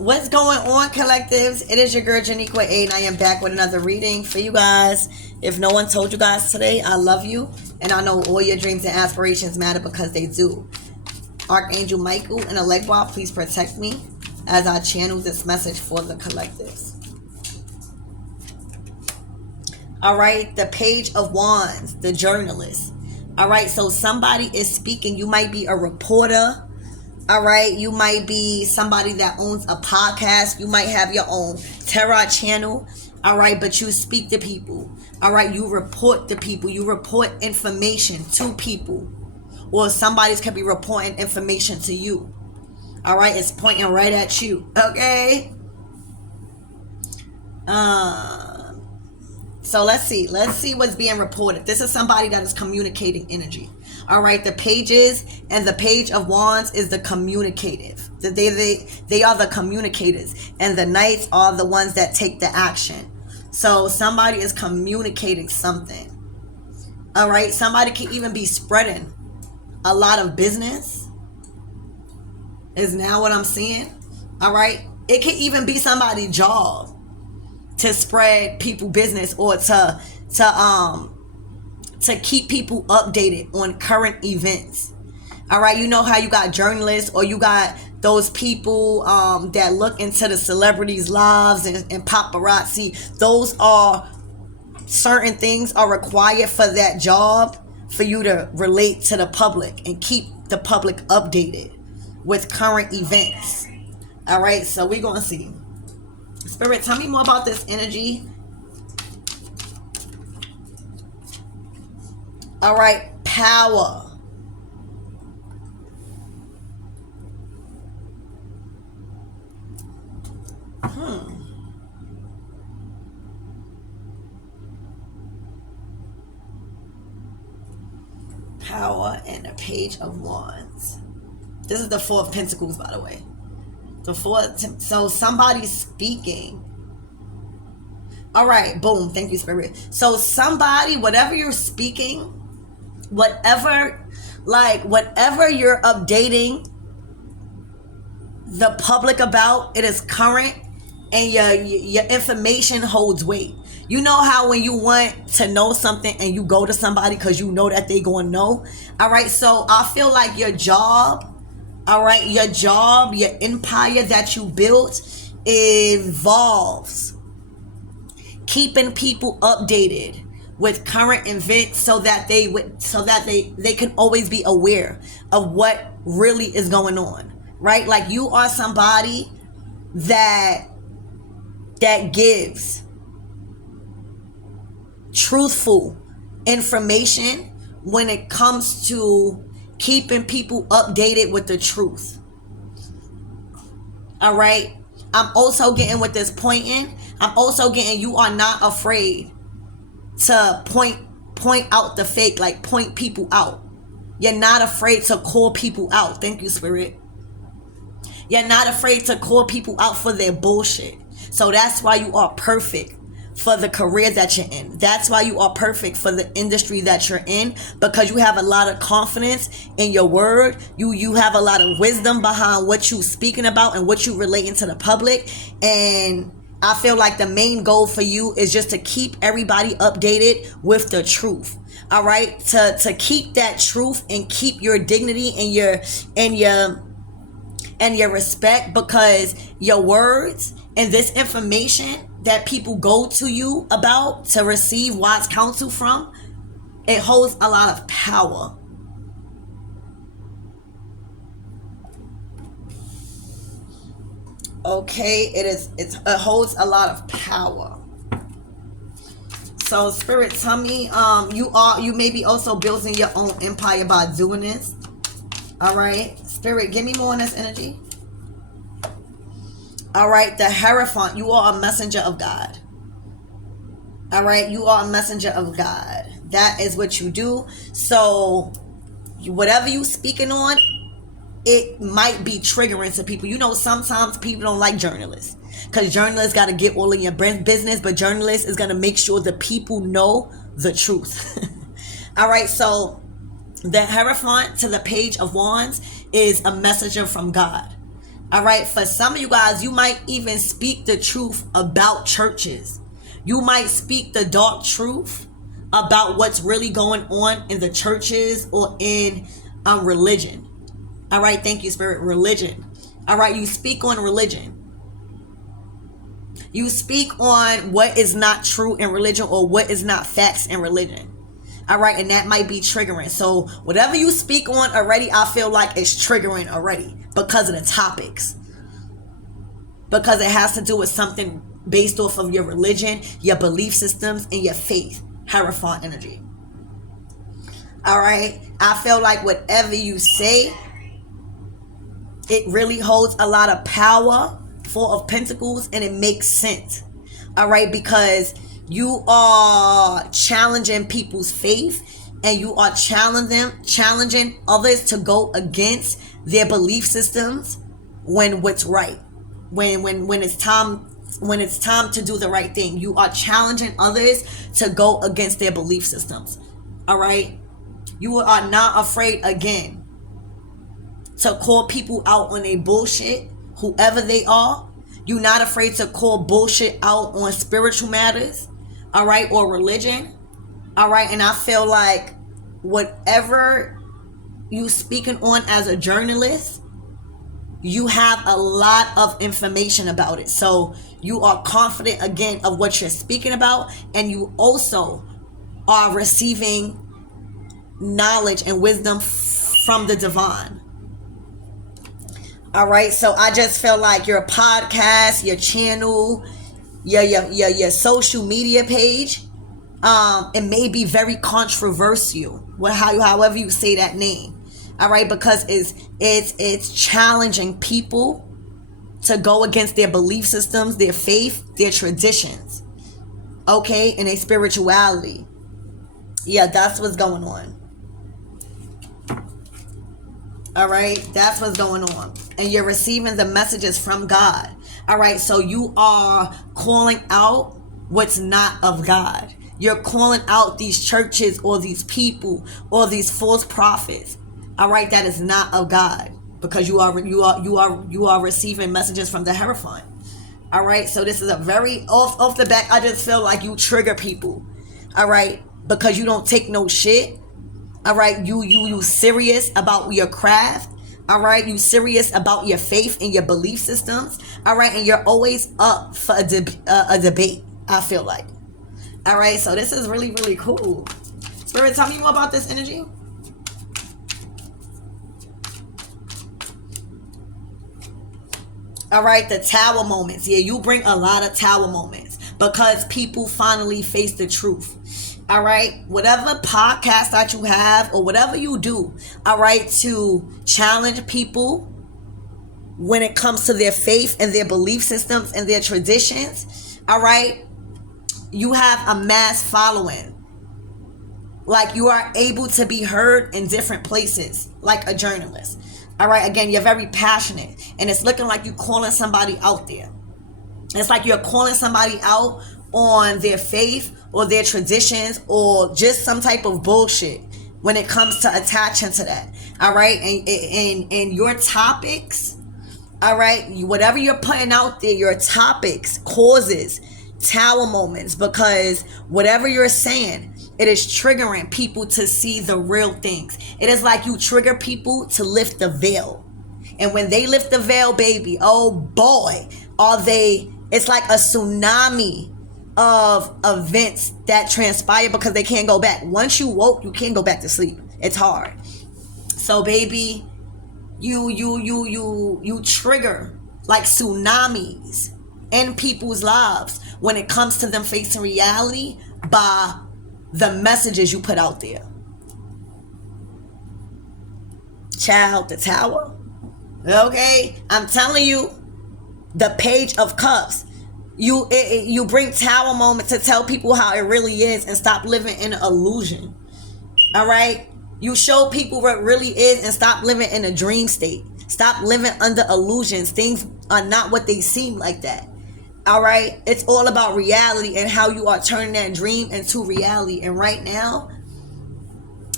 What's going on, collectives? It is your girl Janiqua A, and I am back with another reading for you guys. If no one told you guys today, I love you, and I know all your dreams and aspirations matter because they do. Archangel Michael and Allegra, please protect me as I channel this message for the collectives. All right, the Page of Wands, the journalist. All right, so somebody is speaking. You might be a reporter. All right, you might be somebody that owns a podcast. You might have your own tarot channel. All right, but you speak to people. All right, you report to people. You report information to people. Or somebody's could be reporting information to you. All right, it's pointing right at you. Okay. So let's see what's being reported. This is somebody that is communicating energy. All right, the pages and the Page of Wands is the communicative. They are the communicators, and the knights are the ones that take the action. So somebody is communicating something. All right, somebody can even be spreading a lot of business. Is now what I'm seeing. All right, it can even be somebody's job to spread people business, or to keep people updated on current events. All right, you know how you got journalists, or you got those people that look into the celebrities' lives and paparazzi. Those are certain things are required for that job, for you to relate to the public and keep the public updated with current events. All right, so we're going to see. Spirit, tell me more about this energy. All right, power. Power and the Page of Wands. This is the Four of Pentacles, by the way. So somebody's speaking. All right, boom. Thank you, Spirit. So somebody, whatever you're speaking, whatever you're updating the public about, it is current, and your information holds weight. You know how when you want to know something and you go to somebody because you know that they gonna know. All right, so I feel like your job, all right, your empire that you built involves keeping people updated with current events, so that they can always be aware of what really is going on, right? Like, you are somebody that gives truthful information when it comes to keeping people updated with the truth. All right, I'm also getting with this pointing. I'm also getting you are not afraid to point out the fake, like point people out. You're not afraid to call people out. Thank you, Spirit. You're not afraid to call people out for their bullshit. So that's why you are perfect for the career that you're in. That's why you are perfect for the industry that you're in, because you have a lot of confidence in your word. You have a lot of wisdom behind what you speaking about and what you relating to the public. And I feel like the main goal for you is just to keep everybody updated with the truth. All right, to keep that truth and keep your dignity and your respect, because your words and this information that people go to you about to receive wise counsel from, it holds a lot of power. Okay, it holds a lot of power. So Spirit, tell me, you may be also building your own empire by doing this. All right, Spirit, give me more on this energy. All right, the Hierophant, you are a messenger of God. All right, you are a messenger of God. That is what you do. So whatever you speaking on, it might be triggering to people. You know, sometimes people don't like journalists, because journalists got to get all in your business, but journalists is going to make sure the people know the truth. All right, so the Hierophant to the Page of Wands is a messenger from God. All right, for some of you guys, you might even speak the truth about churches. You might speak the dark truth about what's really going on in the churches or in religion. All right, thank you, Spirit. Religion. All right, you speak on religion. You speak on what is not true in religion or what is not facts in religion. All right, and that might be triggering. So whatever you speak on already, I feel like it's triggering already because of the topics. Because it has to do with something based off of your religion, your belief systems, and your faith. Hierophant energy. All right, I feel like whatever you say, it really holds a lot of power. Four of Pentacles, and it makes sense. All right, because you are challenging people's faith, and you are challenging others to go against their belief systems when what's right. When it's time to do the right thing, you are challenging others to go against their belief systems. All right, you are not afraid again to call people out on their bullshit, whoever they are. You're not afraid to call bullshit out on spiritual matters, all right, or religion, all right. And I feel like whatever you speaking on as a journalist, you have a lot of information about it. So you are confident again of what you're speaking about, and you also are receiving knowledge and wisdom from the divine. All right, so I just feel like your podcast, your channel, your social media page, it may be very controversial. However you say that name. All right, because it's challenging people to go against their belief systems, their faith, their traditions. Okay, and their spirituality. Yeah, that's what's going on. All right, that's what's going on. And you're receiving the messages from God. All right, so you are calling out what's not of God. You're calling out these churches or these people or these false prophets. All right, that is not of God, because you are receiving messages from the Hierophant. All right, so this is a very off the back. I just feel like you trigger people. All right, because you don't take no shit. All right, you serious about your craft. All right, you serious about your faith and your belief systems. All right, and you're always up for a debate, I feel like. All right, so this is really, really cool. Spirit, tell me more about this energy. All right, the tower moments. Yeah, you bring a lot of tower moments because people finally face the truth. All right, whatever podcast that you have or whatever you do, all right, to challenge people when it comes to their faith and their belief systems and their traditions, all right, you have a mass following. Like, you are able to be heard in different places, like a journalist. All right, again, you're very passionate, and it's looking like you're calling somebody out there. It's like you're calling somebody out on their faith or their traditions or just some type of bullshit when it comes to attaching to that. All right, and your topics, all right, whatever you're putting out there, your topics causes tower moments, because whatever you're saying, it is triggering people to see the real things. It is like you trigger people to lift the veil, and when they lift the veil, baby, oh boy, are they, it's like a tsunami of events that transpire, because they can't go back. Once you woke, you can't go back to sleep. It's hard. So baby, you trigger like tsunamis in people's lives when it comes to them facing reality by the messages you put out there. Child, the tower. Okay, I'm telling you, the Page of Cups. You bring tower moments to tell people how it really is and stop living in an illusion. All right, you show people what really is and stop living in a dream state. Stop living under illusions. Things are not what they seem like that. All right, it's all about reality and how you are turning that dream into reality. And right now,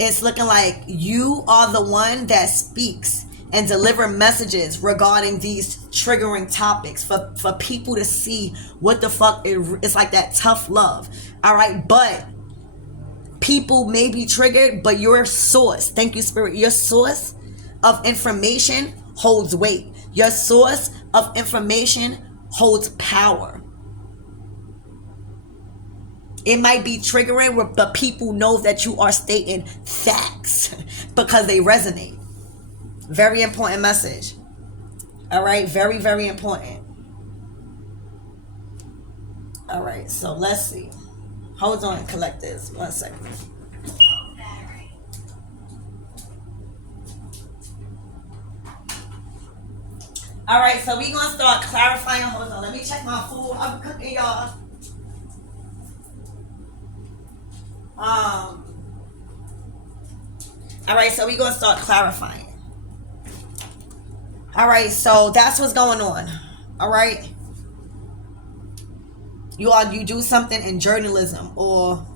it's looking like you are the one that speaks and deliver messages regarding these triggering topics for people to see what the fuck it's like, that tough love. All right, but people may be triggered, but your source, thank you Spirit, your source of information holds weight. Your source of information holds power. It might be triggering, but people know that you are stating facts because they resonate. Very important message. All right, very, very important. All right, so let's see. Hold on, collectives. 1 second. All right, so we're going to start clarifying. Hold on, let me check my food. I'm cooking, y'all. All right, so we're going to start clarifying. All right, so that's what's going on. All right. You do something in journalism, or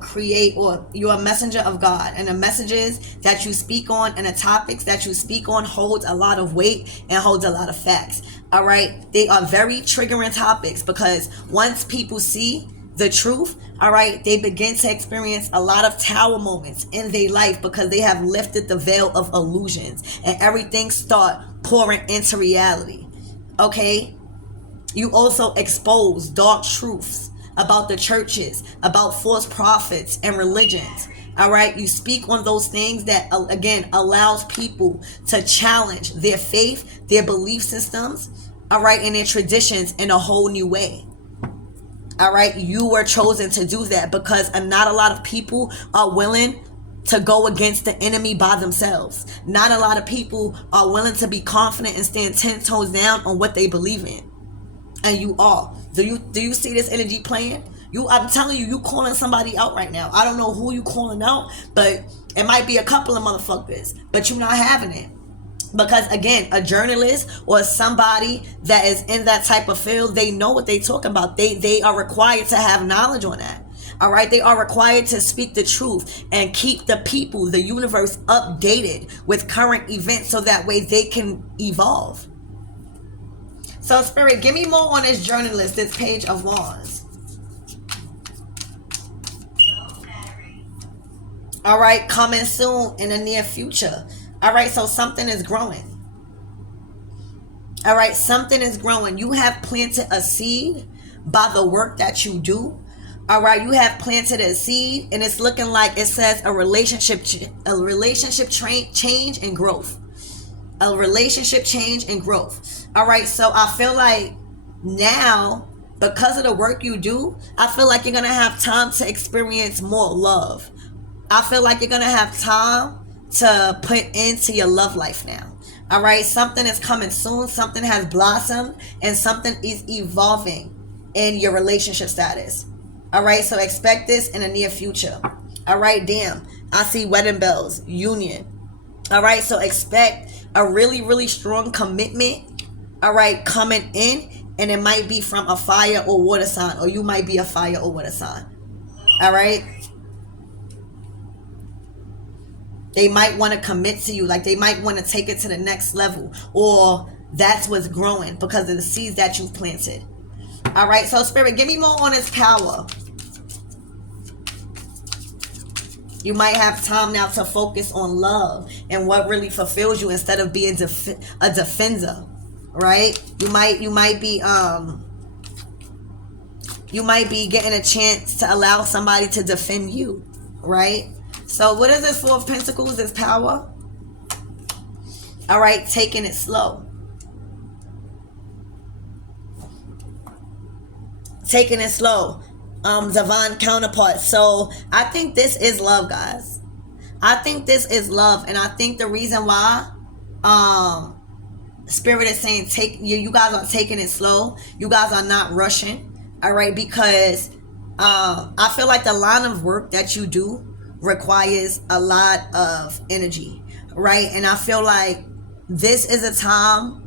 create, or you're a messenger of God, and the messages that you speak on and the topics that you speak on holds a lot of weight and holds a lot of facts. All right, they are very triggering topics because once people see the truth, all right, they begin to experience a lot of tower moments in their life because they have lifted the veil of illusions and everything start pouring into reality. Okay, you also expose dark truths about the churches, about false prophets and religions. All right, you speak on those things that again allows people to challenge their faith, their belief systems, all right, and their traditions in a whole new way. All right, you were chosen to do that because not a lot of people are willing to go against the enemy by themselves. Not a lot of people are willing to be confident and stand 10 toes down on what they believe in. And you are. Do you see this energy playing? I'm telling you, you calling somebody out right now. I don't know who you calling out, but it might be a couple of motherfuckers, but you're not having it. Because again, a journalist or somebody that is in that type of field, they know what they talk about. They are required to have knowledge on that. All right, they are required to speak the truth and keep the people, the universe updated with current events so that way they can evolve. So Spirit, give me more on this journalist, this Page of Wands. All right, coming soon in the near future. All right, so something is growing. All right, something is growing. You have planted a seed by the work that you do. All right, you have planted a seed, and it's looking like it says a relationship change and growth. A relationship change and growth. All right, so I feel like now, because of the work you do, I feel like you're going to have time to experience more love. I feel like you're going to have time to put into your love life now. All right, something is coming soon. Something has blossomed and something is evolving in your relationship status. All right, so expect this in the near future. All right, damn, I see wedding bells, union. All right, so expect a really, really strong commitment, all right, coming in, and it might be from a fire or water sign, or you might be a fire or water sign. All right, they might want to commit to you, like they might want to take it to the next level, or that's what's growing because of the seeds that you've planted. All right, so Spirit, give me more on this power. You might have time now to focus on love and what really fulfills you instead of being a defender, right? You might be getting a chance to allow somebody to defend you, right? So what is this Four of Pentacles? This power. All right, taking it slow. Taking it slow. Divine counterpart. So I think this is love, guys. I think this is love, and I think the reason why Spirit is saying you guys are taking it slow. You guys are not rushing. All right, because I feel like the line of work that you do requires a lot of energy, right? And I feel like this is a time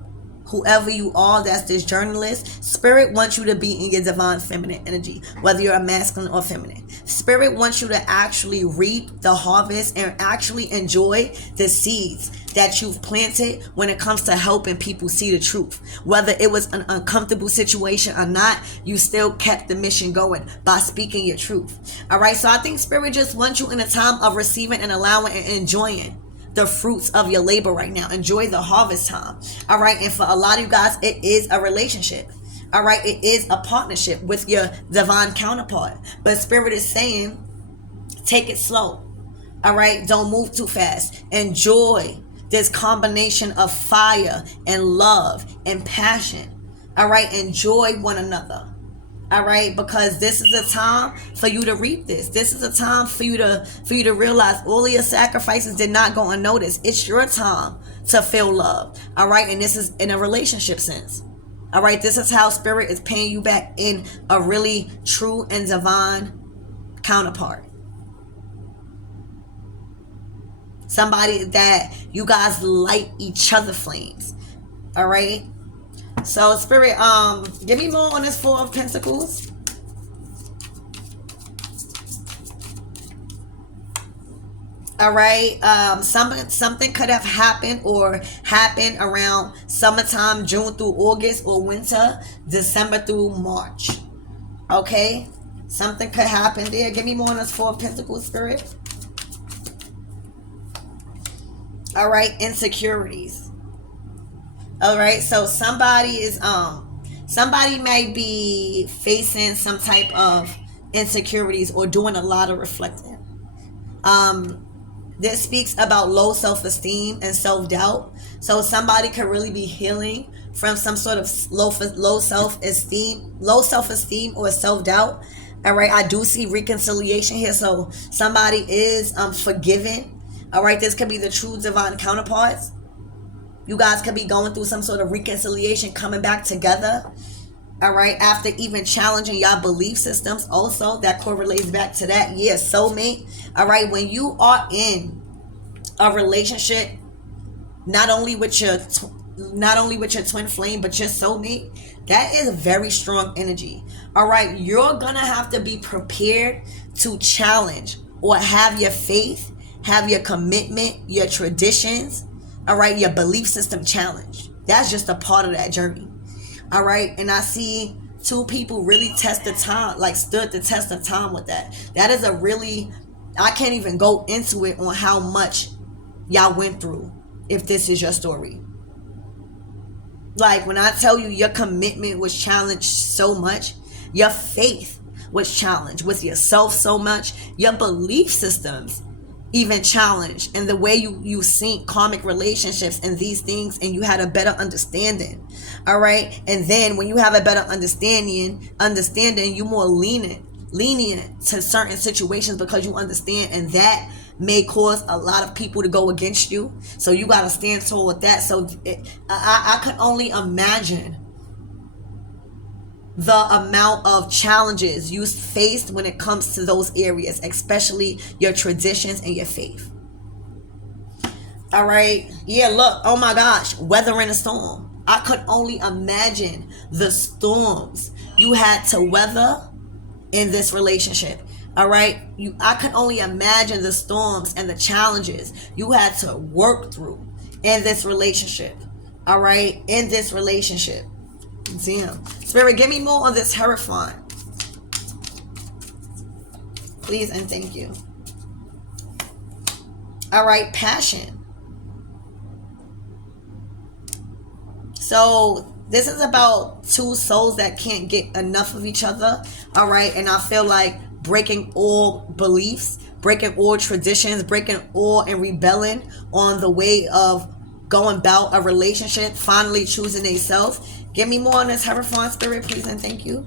whoever you are, that's this journalist, Spirit wants you to be in your divine feminine energy, whether you're a masculine or feminine. Spirit wants you to actually reap the harvest and actually enjoy the seeds that you've planted when it comes to helping people see the truth. Whether it was an uncomfortable situation or not, you still kept the mission going by speaking your truth. All right, so I think Spirit just wants you in a time of receiving and allowing and enjoying the fruits of your labor right now. Enjoy the harvest time. All right, and for a lot of you guys, it is a relationship. All right, it is a partnership with your divine counterpart. But Spirit is saying, take it slow. All right, don't move too fast. Enjoy this combination of fire and love and passion. All right, enjoy one another. All right, because this is a time for you to reap this. This is a time for you to realize all of your sacrifices did not go unnoticed. It's your time to feel love. All right, and this is in a relationship sense. All right, this is how Spirit is paying you back in a really true and divine counterpart. Somebody that you guys light each other flames. All right. So Spirit, give me more on this Four of Pentacles. All right. Something could have happened or happened around summertime, June through August, or winter, December through March. Okay. Something could happen there. Give me more on this Four of Pentacles, Spirit. All right, insecurities. All right, so somebody may be facing some type of insecurities or doing a lot of reflecting. This speaks about low self-esteem and self-doubt. So somebody could really be healing from some sort of low self-esteem or self-doubt. All right, I do see reconciliation here. So somebody is forgiven. All right, this could be the true divine counterparts. You guys could be going through some sort of reconciliation, coming back together. All right, after even challenging y'all belief systems. Also, that correlates back to that. Yeah, soulmate. All right, when you are in a relationship, not only with your twin flame, but your soulmate, that is a very strong energy. All right, you're gonna have to be prepared to challenge or have your faith, have your commitment, your traditions, all right, your belief system challenged. That's just a part of that journey. All right, and I see two people really stood the test of time with that. That is I can't even go into it on how much y'all went through if this is your story. Like, when I tell you your commitment was challenged so much, your faith was challenged with yourself so much, your belief systems even challenged, and the way you sync karmic relationships and these things, and you had a better understanding. All right, and then when you have a better understanding, you more lenient to certain situations because you understand, and that may cause a lot of people to go against you. So you got to stand tall with that. So I could only imagine the amount of challenges you faced when it comes to those areas, especially your traditions and your faith. All right. Yeah, look. Oh my gosh. Weathering a storm. I could only imagine the storms you had to weather in this relationship. All right. I could only imagine the storms and the challenges you had to work through in this relationship. All right. In this relationship. Damn. Spirit, give me more on this Hierophant. Please and thank you. All right, passion. So this is about two souls that can't get enough of each other. All right, and I feel like breaking all beliefs, breaking all traditions, breaking all and rebelling on the way of going about a relationship, finally choosing a self. Give me more on this Hierophant, Spirit, please and thank you.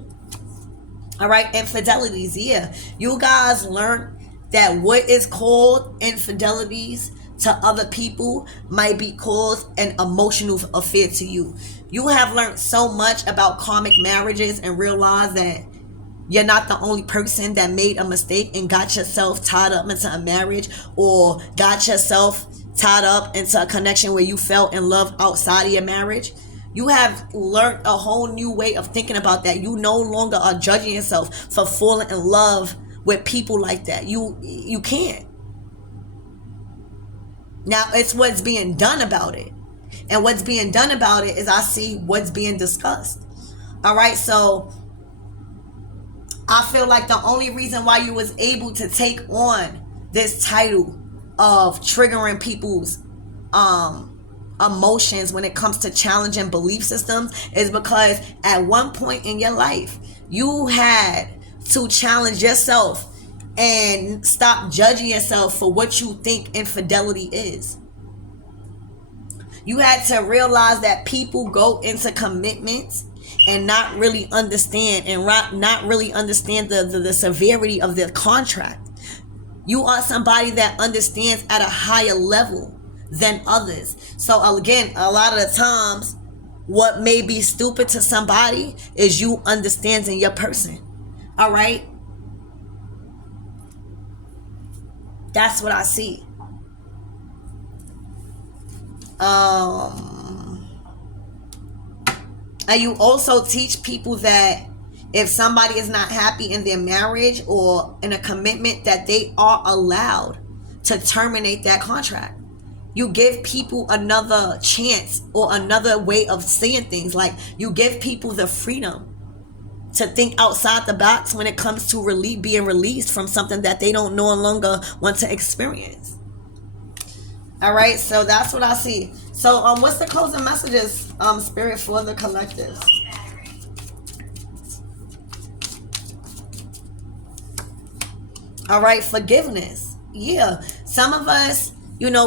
All right, infidelities. Yeah, you guys learned that what is called infidelities to other people might be called an emotional affair to you. You have learned so much about karmic marriages and realized that you're not the only person that made a mistake and got yourself tied up into a marriage, or got yourself tied up into a connection where you fell in love outside of your marriage. You have learned a whole new way of thinking about that. You no longer are judging yourself for falling in love with people like that. You can't. Now it's what's being done about it. And what's being done about it is I see what's being discussed. All right, so I feel like the only reason why you was able to take on this title of triggering people's emotions when it comes to challenging belief systems is because at one point in your life you had to challenge yourself and stop judging yourself for what you think infidelity is. You had to realize that people go into commitments and not really understand the severity of their contract. You are somebody that understands at a higher level than others. So again, a lot of the times what may be stupid to somebody is you understanding your person. All right? That's what I see. And you also teach people that if somebody is not happy in their marriage or in a commitment, that they are allowed to terminate that contract. You give people another chance or another way of seeing things. Like, you give people the freedom to think outside the box when it comes to being released from something that they don't no longer want to experience. All right, so that's what I see. So what's the closing messages, Spirit, for the collective? All right, forgiveness. Yeah, some of us,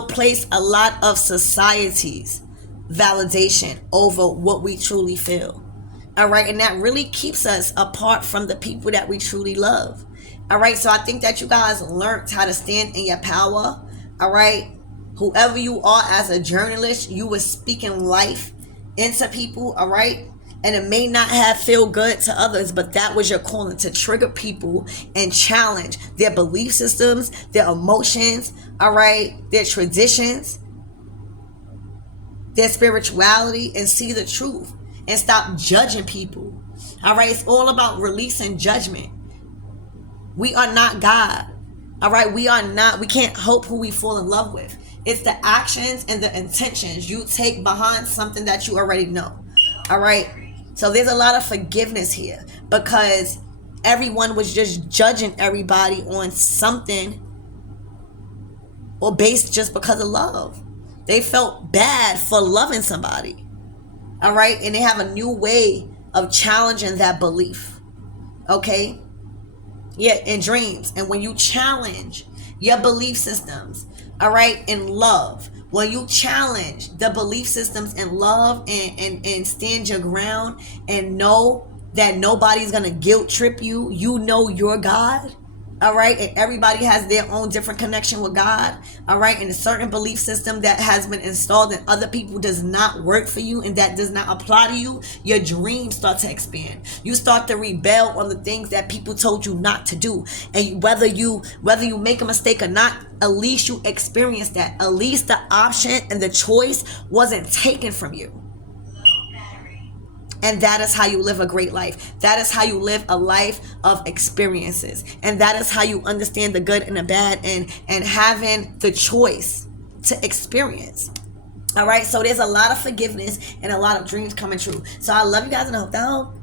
place a lot of society's validation over what we truly feel. All right, and that really keeps us apart from the people that we truly love. All right, so I think that you guys learned how to stand in your power. All right, whoever you are as a journalist, you were speaking life into people. All right, and it may not have feel good to others, but that was your calling, to trigger people and challenge their belief systems, their emotions, all right, their traditions, their spirituality, and see the truth and stop judging people. All right, it's all about releasing judgment. We are not God. All right, we can't hope who we fall in love with. It's the actions and the intentions you take behind something that you already know. All right, so there's a lot of forgiveness here because everyone was just judging everybody on something or based just because of love. They felt bad for loving somebody. All right, and they have a new way of challenging that belief. Okay, yeah, in dreams. And when you challenge your belief systems, all right, in love, when you challenge the belief systems in love and stand your ground and know that nobody's gonna guilt trip you, you're God. All right, and everybody has their own different connection with God. All right, and a certain belief system that has been installed in other people does not work for you and that does not apply to you. Your dreams start to expand. You start to rebel on the things that people told you not to do, and whether you make a mistake or not, at least you experience that. At least the option and the choice wasn't taken from you. And that is how you live a great life. That is how you live a life of experiences. And that is how you understand the good and the bad and having the choice to experience. All right, so there's a lot of forgiveness and a lot of dreams coming true. So I love you guys and I hope that helped.